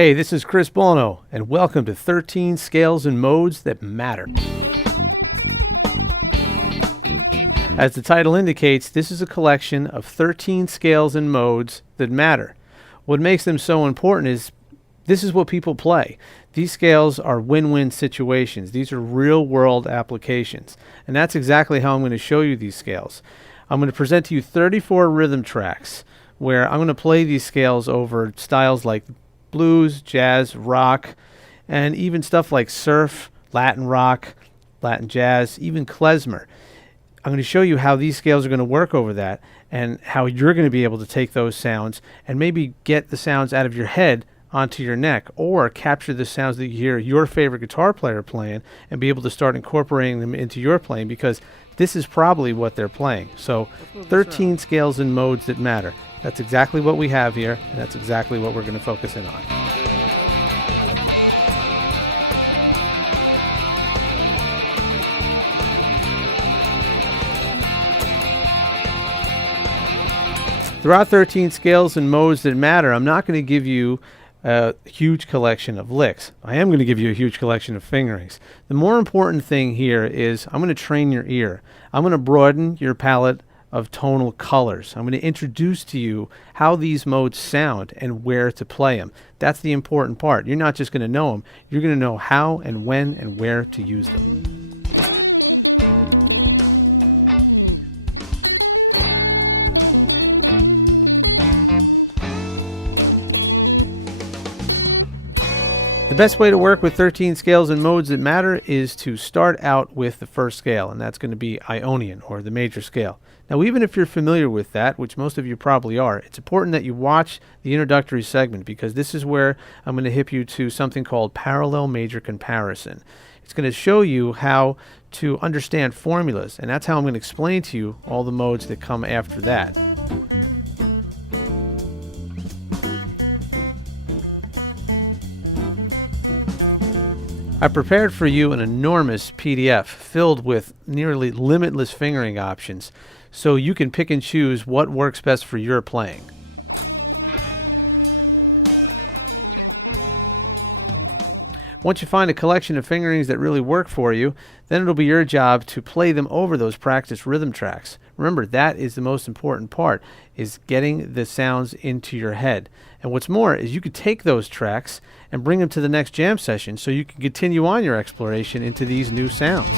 Hey, this is Chris Buono, and welcome to 13 Scales and Modes That Matter. As the title indicates, this is a collection of 13 scales and modes that matter. What makes them so important is this is what people play. These scales are win-win situations. These are real-world applications, and that's exactly how I'm going to show you these scales. I'm going to present to you 34 rhythm tracks where I'm going to play these scales over styles like blues, jazz, rock, and even stuff like surf, Latin rock, Latin jazz, even klezmer. I'm going to show you how these scales are going to work over that and how you're going to be able to take those sounds and maybe get the sounds out of your head onto your neck, or capture the sounds that you hear your favorite guitar player playing and be able to start incorporating them into your playing, because this is probably what they're playing. So 13 scales and modes that matter. That's exactly what we have here, and that's exactly what we're going to focus in on. Throughout 13 scales and modes that matter, I'm not going to give you a huge collection of licks. I am going to give you a huge collection of fingerings. The more important thing here is I'm going to train your ear. I'm going to broaden your palette of tonal colors. I'm going to introduce to you how these modes sound and where to play them. That's the important part. You're not just going to know them. You're going to know how and when and where to use them. The best way to work with 13 scales and modes that matter is to start out with the first scale, and that's going to be Ionian, or the major scale. Now, even if you're familiar with that, which most of you probably are, it's important that you watch the introductory segment, because this is where I'm going to hip you to something called parallel major comparison. It's going to show you how to understand formulas, and that's how I'm going to explain to you all the modes that come after that. I prepared for you an enormous PDF filled with nearly limitless fingering options, so you can pick and choose what works best for your playing. Once you find a collection of fingerings that really work for you, then it'll be your job to play them over those practice rhythm tracks. Remember, that is the most important part, is getting the sounds into your head. And what's more is you could take those tracks and bring them to the next jam session so you can continue on your exploration into these new sounds.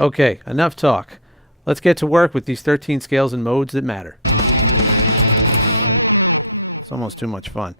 Okay, enough talk. Let's get to work with these 13 scales and modes that matter. It's almost too much fun.